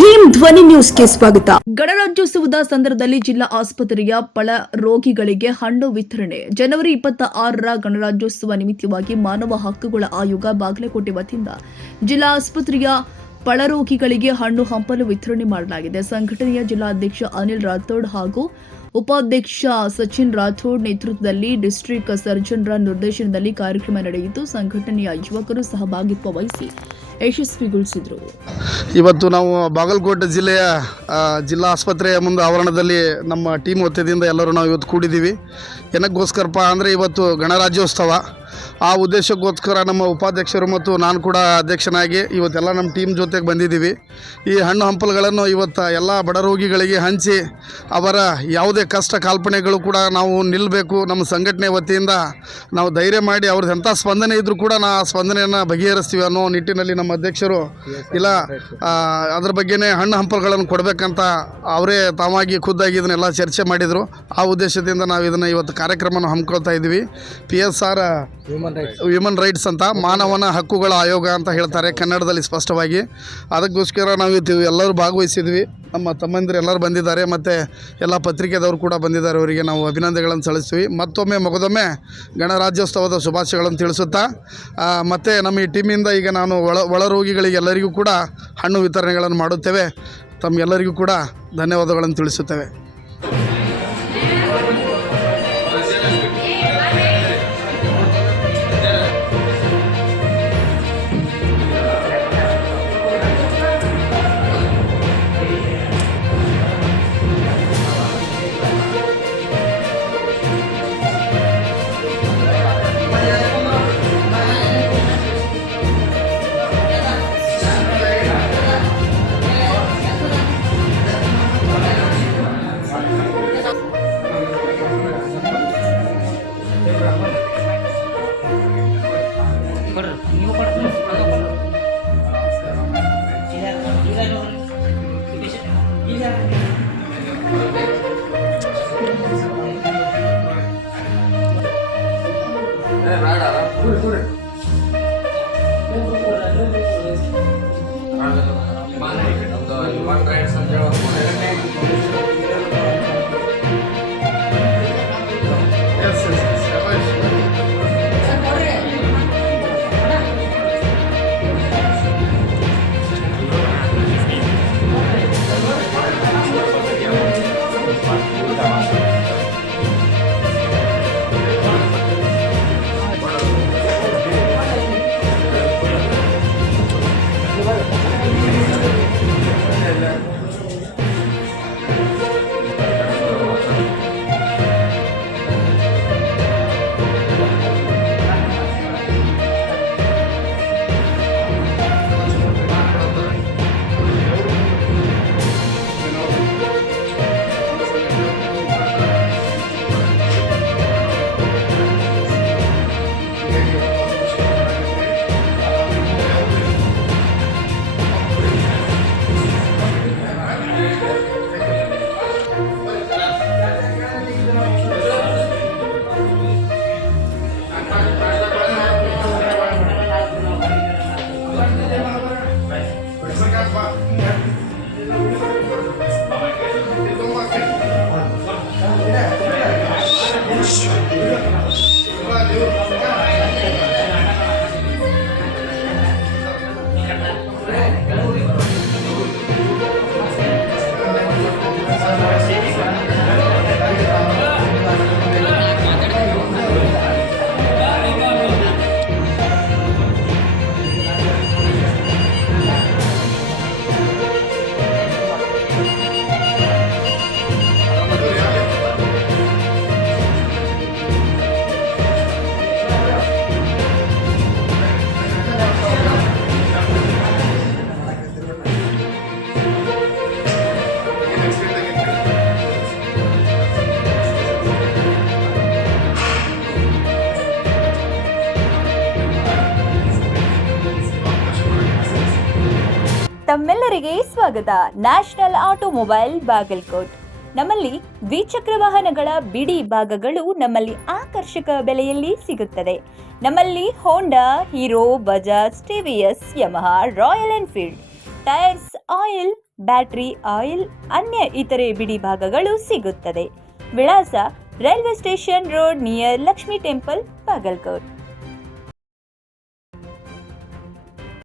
ಭೀಮ್ ಧ್ವನಿ ನ್ಯೂಸ್ಗೆ ಸ್ವಾಗತ. ಗಣರಾಜ್ಯೋತ್ಸವದ ಸಂದರ್ಭದಲ್ಲಿ ಜಿಲ್ಲಾ ಆಸ್ಪತ್ರೆಯ ಪಳ ರೋಗಿಗಳಿಗೆ ಹಣ್ಣು ವಿತರಣೆ. ಜನವರಿ 26ರ ಗಣರಾಜ್ಯೋತ್ಸವ ನಿಮಿತ್ತವಾಗಿ ಮಾನವ ಹಕ್ಕುಗಳ ಆಯೋಗ ಬಾಗಲಕೋಟೆ ವತಿಯಿಂದ ಜಿಲ್ಲಾ ಆಸ್ಪತ್ರೆಯ ಪಳರೋಗಿಗಳಿಗೆ ಹಣ್ಣು ಹಂಪಲು ವಿತರಣೆ ಮಾಡಲಾಗಿದೆ. ಸಂಘಟನೆಯ ಜಿಲ್ಲಾಧ್ಯಕ್ಷ ಅನಿಲ್ ರಾಥೋಡ್ ಹಾಗೂ ಉಪಾಧ್ಯಕ್ಷ ಸಚಿನ್ ರಾಥೋಡ್ ನೇತೃತ್ವದಲ್ಲಿ ಡಿಸ್ಟ್ರಿಕ್ಟ್ ಸರ್ಜನ್ರ ನಿರ್ದೇಶನದಲ್ಲಿ ಕಾರ್ಯಕ್ರಮ ನಡೆಯಿತು. ಸಂಘಟನೆಯ ಯುವಕರು ಸಹಭಾಗಿತ್ವ ವಹಿಸಿ ಯಶಸ್ವಿಗೊಳಿಸಿದರು. ಇವತ್ತು ನಾವು ಬಾಗಲಕೋಟೆ ಜಿಲ್ಲೆಯ ಜಿಲ್ಲಾ ಆಸ್ಪತ್ರೆಯ ಮುಂದೆ ಆವರಣದಲ್ಲಿ ನಮ್ಮ ಟೀಮ್ ವತಿಯಿಂದ ಎಲ್ಲರೂ ನಾವು ಇವತ್ತು ಕೂಡಿದ್ದೀವಿ. ಏನಕ್ಕೋಸ್ಕರಪ್ಪ ಅಂದರೆ ಇವತ್ತು ಗಣರಾಜ್ಯೋತ್ಸವ, ಆ ಉದ್ದೇಶಕ್ಕೋಸ್ಕರ ನಮ್ಮ ಉಪಾಧ್ಯಕ್ಷರು ಮತ್ತು ನಾನು ಕೂಡ ಅಧ್ಯಕ್ಷನಾಗಿ ಇವತ್ತೆಲ್ಲ ನಮ್ಮ ಟೀಮ್ ಜೊತೆಗೆ ಬಂದಿದ್ದೀವಿ. ಈ ಹಣ್ಣು ಹಂಪಲುಗಳನ್ನು ಇವತ್ತು ಎಲ್ಲ ಬಡ ರೋಗಿಗಳಿಗೆ ಹಂಚಿ ಅವರ ಯಾವುದೇ ಕಷ್ಟ ಕಾಲ್ಪನೆಗಳು ಕೂಡ ನಾವು ನಿಲ್ಲಬೇಕು, ನಮ್ಮ ಸಂಘಟನೆ ವತಿಯಿಂದ ನಾವು ಧೈರ್ಯ ಮಾಡಿ ಅವ್ರದ್ದು ಎಂಥ ಸ್ಪಂದನೆ ಇದ್ದರೂ ಕೂಡ ಆ ಸ್ಪಂದನೆಯನ್ನು ಬಗೆಹರಿಸ್ತೀವಿ ಅನ್ನೋ ನಿಟ್ಟಿನಲ್ಲಿ ನಮ್ಮ ಅಧ್ಯಕ್ಷರು ಇಲ್ಲ ಅದ್ರ ಬಗ್ಗೆನೇ ಹಣ್ಣು ಹಂಪಲುಗಳನ್ನು ಕೊಡಬೇಕಂತ ಅವರೇ ತಾವಾಗಿ ಖುದ್ದಾಗಿ ಇದನ್ನೆಲ್ಲ ಚರ್ಚೆ ಮಾಡಿದರು. ಆ ಉದ್ದೇಶದಿಂದ ನಾವು ಇದನ್ನು ಇವತ್ತು ಕಾರ್ಯಕ್ರಮನ ಹಮ್ಮಿಕೊಳ್ತಾ ಇದ್ದೀವಿ. PSR ಹ್ಯೂಮನ್ ರೈಟ್ಸ್ ಅಂತ ಮಾನವನ ಹಕ್ಕುಗಳ ಆಯೋಗ ಅಂತ ಹೇಳ್ತಾರೆ ಕನ್ನಡದಲ್ಲಿ ಸ್ಪಷ್ಟವಾಗಿ. ಅದಕ್ಕೋಸ್ಕರ ನಾವು ಎಲ್ಲರೂ ಭಾಗವಹಿಸಿದ್ವಿ. ನಮ್ಮ ತಮ್ಮಂದಿರು ಎಲ್ಲರೂ ಬಂದಿದ್ದಾರೆ ಮತ್ತು ಎಲ್ಲ ಪತ್ರಿಕೆದವರು ಕೂಡ ಬಂದಿದ್ದಾರೆ. ಅವರಿಗೆ ನಾವು ಅಭಿನಂದನೆಗಳನ್ನು ಸಲ್ಲಿಸ್ತೀವಿ. ಮತ್ತೊಮ್ಮೆ ಗಣರಾಜ್ಯೋತ್ಸವದ ಶುಭಾಶಯಗಳನ್ನು ತಿಳಿಸುತ್ತಾ ಮತ್ತು ನಮ್ಮ ಈ ಟೀಮಿಂದ ಈಗ ನಾನು ಒಳ ರೋಗಿಗಳಿಗೆಲ್ಲರಿಗೂ ಕೂಡ ಹಣ್ಣು ವಿತರಣೆಗಳನ್ನು ಮಾಡುತ್ತೇವೆ. ತಮಗೆಲ್ಲರಿಗೂ ಕೂಡ ಧನ್ಯವಾದಗಳನ್ನು ತಿಳಿಸುತ್ತೇವೆ. ತಮ್ಮೆಲ್ಲರಿಗೆ ಸ್ವಾಗತ. National automobile Bagalkot. ನಮ್ಮಲ್ಲಿ ದ್ವಿಚಕ್ರ ವಾಹನಗಳ ಬಿಡಿ ಭಾಗಗಳು ನಮ್ಮಲ್ಲಿ ಆಕರ್ಷಕ ಬೆಲೆಯಲ್ಲಿ ಸಿಗುತ್ತದೆ. ನಮ್ಮಲ್ಲಿ Honda, Hero, Bajaj, TVS, Yamaha, Royal Enfield, tyres, oil, battery, oil, ಅನ್ಯ ಇತರೆ ಬಿಡಿ ಭಾಗಗಳು ಸಿಗುತ್ತದೆ. ವಿಳಾಸ: railway station road near Lakshmi temple, Bagalkot.